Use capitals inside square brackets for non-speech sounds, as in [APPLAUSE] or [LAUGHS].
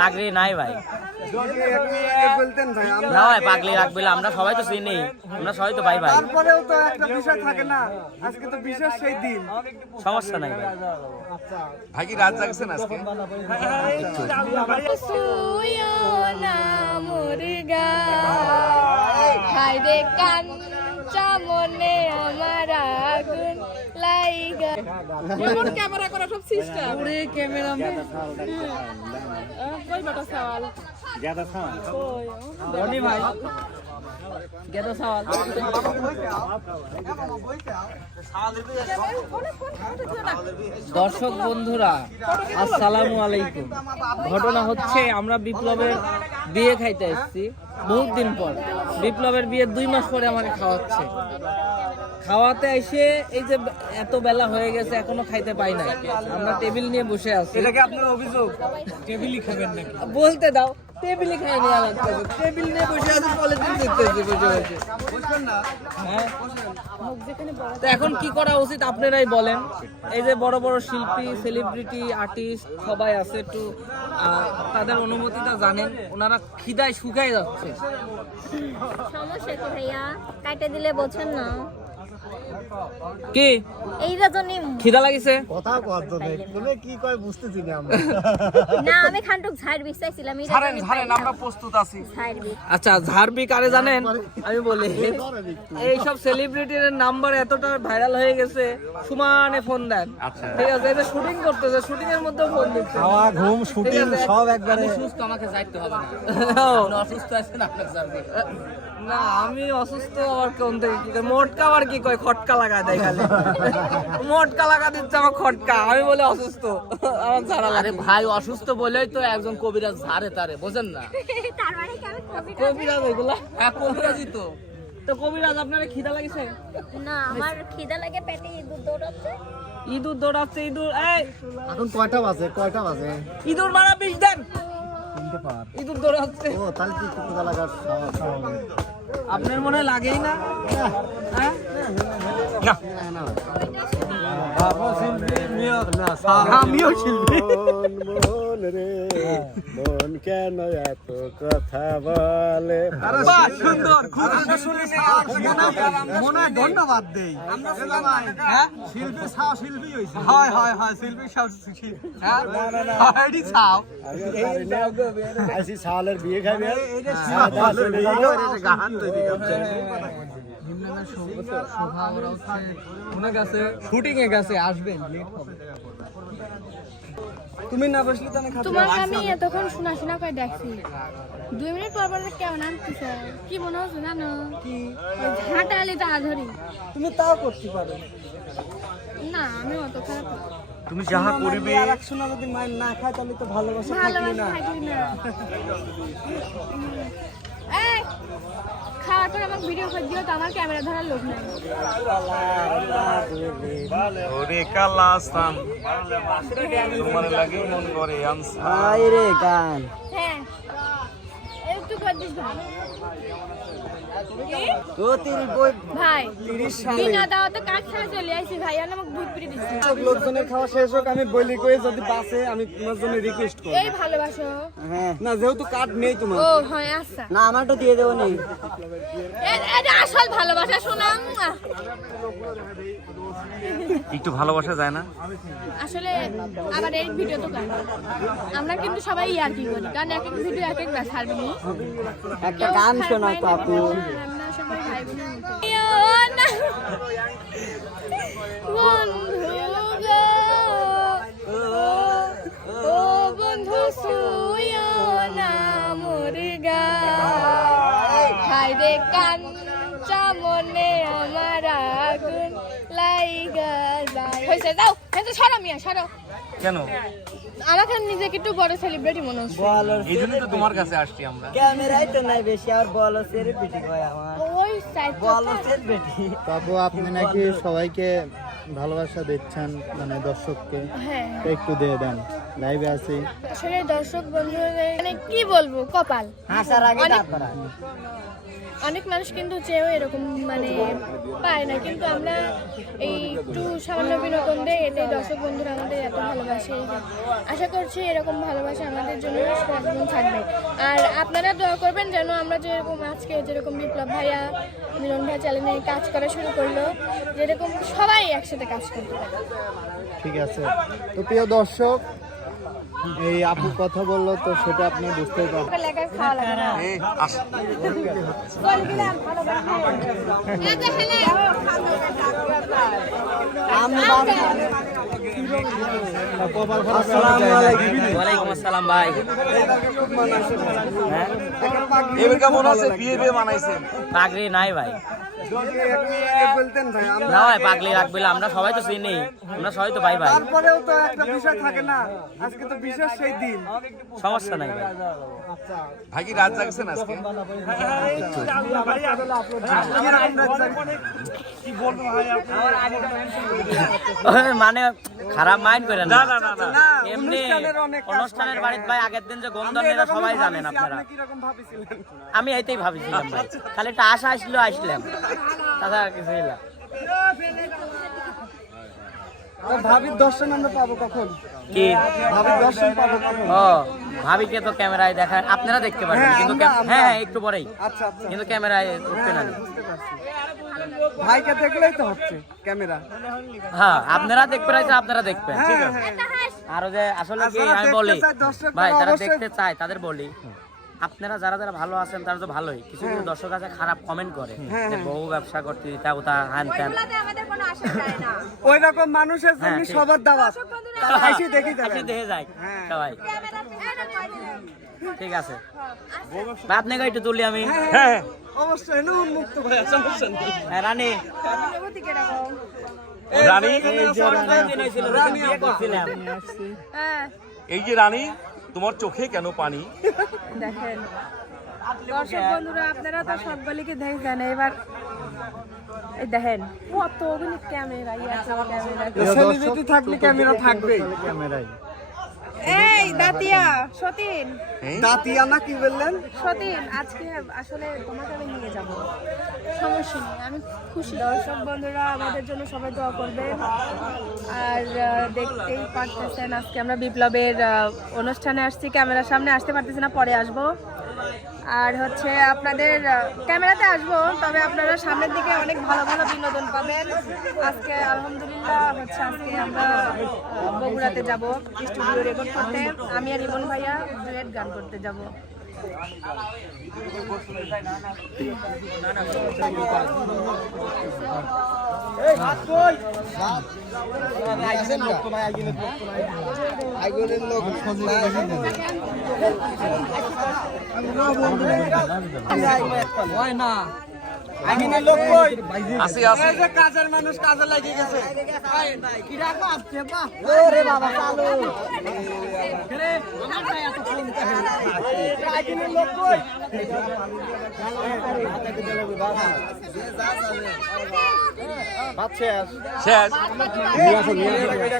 পাগলি নাই ভাই। ভাই আমরা না ভাই পাগলি আমরা সবাই তো চিনি। আমরা সবাই তো ভাই ভাই। তারপরেও তো একটা বিষয় থাকে না আজকে তো বিশেষ সেই দিন। সমস্যা নাই ভাই। ভাই কি রাত জাগছেন আজকে? সুয়ো না মুরগা হায়রে কাঞ্চা আমার আগুন লাইগা। ক্যামেরা করা সব সিস্টেম ক্যামেরা কই বাটা সওয়াল। ধনী ভাই। গেদো সওয়াল। দর্শক বন্ধুরা আসসালামু আলাইকুম। ঘটনা হচ্ছে আমরা বিপ্লবের বিয়ে খাইতে এসেছি বহুত দিন পর। বিপ্লবের বিয়ে দুই মাস পরে আমাকে খাওয়াচ্ছে। খাওয়াতে এসে এই যে এত বেলা হয়ে গেছে এখনও খাইতে পাই নাই। আমরা টেবিল নিয়ে বসে আছি। আপনার অভিযোগ? টেবিলই খাবেন নাকি বলতে দাও। টেবিলই খাই নিয়ে টেবিল নিয়ে বসে আছি পলিথিন বসে বসে হ্যাঁ তো এখন কি করা উচিত? আপনারাই বলেন। এই যে বড় বড় শিল্পী সেলিব্রিটি আর্টিস্ট সবাই আছে একটু তাদের অনুমতিটা জানেন। ওনারা খিদায় শুকায় যাচ্ছে। সমস্যা ভাইয়া? কাটে দিলে বোঝেন না। কি? এই রজনী খিদা লাগিছে? কথা কত নেই তুমি কি কয় বুঝতেছি না আমরা না আমি খান্টুক ঝাড় বিছাইছিলাম এই ছাড়েন ছাড়েন আমরা প্রস্তুত আছি। আচ্ছা ঝাড়বি কারে জানেন? আমি বলি এইসব সেলিব্রিটির নাম্বার এতটা ভাইরাল হয়ে গেছে সমানে ফোন দেন। আচ্ছা। ঠিক আছে এটা শুটিং করতেছে শুটিং এর মধ্যে ফোন দিচ্ছে। খাওয়া ঘুম শুটিং সব একবারে সুস্থ আমাকে যাইতে হবে না। [LAUGHS] অসুস্থ আছেন আপনার না আমি অসুস্থ আবার কোন থেকে কি মোটকা আবার কি কয়? খটকা লাগা দেয় খালি। মোটকা লাগা দিচ্ছে আমার খটকা। আমি বলে অসুস্থ। আমার ঝাড়া আরে ভাই অসুস্থ বলেই তো একজন কবিরাজ ঝাড়ে তারে বোঝেন না? মানে কি আমি কবিতা কবিরাজ এগুলা? হ্যাঁ কবিরাজই তো। তো কবিরাজ আপনার খিদা লাগিছে? না আমার খিদা লাগে পেটে ইঁদুর দৌড়াচ্ছে। ইঁদুর দৌড়াচ্ছে ইঁদুর এই! এখন কয়টা বাজে? কয়টা বাজে? ইঁদুর মারা বিষ দেন! ইঁদুর দৌড়াচ্ছে। ও তাহলে কি কুকুর লাগার খাওয়া খাওয়া হবে? আপনার মনে হয় লাগেই না হ্যাঁ আমিও শিল্পী। মন রে মন কেন এত কথা বলে? সুন্দর খুব মনে ধন্যবাদ দেই। হ্যাঁ? শিল্পী ছাও শিল্পী হইছে। হয় হয় হয় শিল্পী ছাও হ্যাঁ? হ্যাঁ ছাও। আইসি সালের বিয়ে খাবে গান তৈরি করছে। শুটিং এ গেছে আসবেন লেট হবে। তুমি না বসলে তো আমি খাতে তোমাকে আমি এতক্ষণ শোনা শোনা করে দেখছি। দুই মিনিট পর পর কেমন আনতেছে? কি মনে হচ্ছে জানো? কি? তা ধরি তুমি তাও করতে পারো। না আমি অত খারাপ তুমি যাহা করিবে শোনা যদি মাইন না খায় তাহলে তো ভালোবাসা থাকবে না। [LAUGHS] খাওয়ার পর আমাকে ভিডিও করে দিও তো আমার ক্যামেরা ধরার লোক নাই। ওরে কালাস্তান তোমার লাগে মন করে আনসা রে গান। হ্যাঁ একটু করে দিস ভাই কি? তো বই ভাই বিনা দাওয়াতে কাজ ছাড়া চলে আসি ভাই আর আমাকে ভূত পিড়ে দিচ্ছি। সব লোকজনের খাওয়া শেষ হোক আমি বলি করে যদি বাসে আমি তোমার জন্য রিকোয়েস্ট করব। এই ভালোবাসো। হ্যাঁ। না যেহেতু কার্ড নেই তোমার। ও হয় আচ্ছা। না আমারটা দিয়ে দেবো নি। এটা আসল ভালোবাসা শোনাম একটু ভালোবাসা যায় না? আসলে আবার এই ভিডিও তো গান আমরা কিন্তু সবাই ইয়ার কি করি? কারণ এক এক ভিডিও এক এক ছাড়বি নি একটা গান শোনাও তো আপু আমরা যাও সরো মিয়া সরো। কেন? আমাকে নিজেকে একটু বড় সেলিব্রিটি মনে হচ্ছে। এই জন্য তো তোমার কাছে আসছি আমরা। ক্যামেরাই তো নাই বেশি আর বলো সেলিব্রিটি কয় আমার? ওই সাইড বলো সেলিব্রিটি বাবু আপনি নাকি সবাইকে ভালোবাসা দিচ্ছেন মানে দর্শককে। হ্যাঁ। একটু দিয়ে দেন। লাইভে আছি। আসলে দর্শক বন্ধুদের মানে কি বলব কপাল। অনেক- অনেক মানুষ কিন্তু চেয়েও এরকম মানে পায় না কিন্তু আমরা এই একটু সামান্য বিনোদন দেয় এটাই দর্শক বন্ধুরা আমাদের এত ভালোবাসে। আশা করছি এরকম ভালোবাসা আমাদের জন্য সারাজীবন থাকবে। আর আপনারা দোয়া করবেন যেন আমরা যেরকম আজকে যেরকম বিপ্লব ভাইয়া মিলন ভাই চ্যানেলে কাজ করা শুরু করল যেরকম সবাই একসাথে কাজ করতে পারে। ঠিক আছে। তো প্রিয় দর্শক এই আপু কথা বলল তো সেটা আপনি বুঝতেই পারবেন। লেখা খাওয়া লাগে না। এই আস। ওয়ালাইকুম আসসালাম ভাই। হ্যাঁ? বানাইছেন? পাগড়ি নাই ভাই। না ভাই পাগলি রাখবে না, আমরা সবাই তো চিনি। আমরা সবাই তো ভাই ভাই। তারপরেও তো একটা বিষয় থাকে না। আজকে তো বিশেষ সেই দিন। সমস্যা নাই ভাই। ভাই কি রাত জাগছেন আজকে? মানে খারাপ মাইন্ড করেন না। না না না না। এমনি অনুষ্ঠানের বাড়িতে ভাই আগের দিন যে গন্ধ আমি সবাই জানেন আপনারা। আপনি কীরকম ভাবিছিলেন? আমি এইটাই ভাবিছিলাম ভাই। খালি একটা আশা আসলো আসলাম। তাছাড়া আর কিছু না। ভাবির দর্শন আমরা পাবো কখন? কি? ভাবির দর্শন পাবো কখন? ও ভাবিকে তো ক্যামেরায় দেখায়। আপনারা দেখতে পারবেন হ্যাঁ, কিন্তু আমরা- হ্যাঁ একটু পরেই। আচ্ছা আচ্ছা। কিন্তু ক্যামেরায় উঠবে না। ভাইকে দেখলেই তো হচ্ছে ক্যামেরা। হ্যাঁ আপনারা দেখতে পারেন আপনারা দেখবেন ঠিক হ্যাঁ। আছে? হ্যাঁ আরও যে আসলে কি আমি বলি ভাই যারা দেখতে চায় তাদের বলি আপনারা যারা যারা ভালো আছেন তারা তো ভালোই। কিছু কিছু দর্শক আছে খারাপ কমেন্ট করে হ্যাঁ, যে হ্যাঁ। বহু ব্যবসা করতে তা ওটা হ্যান ত্যান। আমাদের কোনো আশা যায় না। ওই রকম মানুষের জন্য হ্যাঁ, সবার দাওয়াত হাসি দেখি হাসি দেখে যায় হ্যাঁ। সবাই। ঠিক আছে। আপনাকে একটু তুলি আমি। হ্যাঁ অবশ্যই না উন্মুক্ত ভাইয়া সমস্যা নেই হ্যাঁ, রানী। হ্যাঁ। এই যে রানী তোমার চোখে কেন পানি? দেখেন। দর্শক বন্ধুরা আপনারা তো সব সকলকে দেখেন এবার দেখেন কত ওগুলি ক্যামেরা ক্যামেরা সেলিব্রিটি থাকলে ক্যামেরা থাকবেই। ক্যামেরায় এই দাতিয়া সতীন। দাতিয়া না কি বললেন? সতীন আজকে আসলে তোমাকে আমি নিয়ে যাব। সমস্যা নেই আমি খুশি। দর্শক বন্ধুরা আমাদের জন্য সবাই দোয়া করবেন। আর দেখতেই পারতেছেন আজকে আমরা বিপ্লবের অনুষ্ঠানে আসছি। ক্যামেরার সামনে আসতে পারতেছি না পরে আসব। আর হচ্ছে আপনাদের ক্যামেরাতে আসব, তবে আপনারা সামনের দিকে অনেক ভালো ভালো বিনোদন পাবেন। আজকে আলহামদুলিল্লাহ, হচ্ছে আজকে আমরা বগুড়াতে যাব, স্টুডিও রেকর্ড করতে। আমি আর ইমন ভাইয়া ডুয়েট গান করতে যাব। হয় না আইনের লোক কই আসি আসি। এই যে কাজের মানুষ কাজে লাগিয়ে গেছে। কি রাখো আপনি বাহ ওরে বাবা চালু আইনের লোক কই? পাচ্ছে শেষ নিয়ে আসো নিয়ে আসো।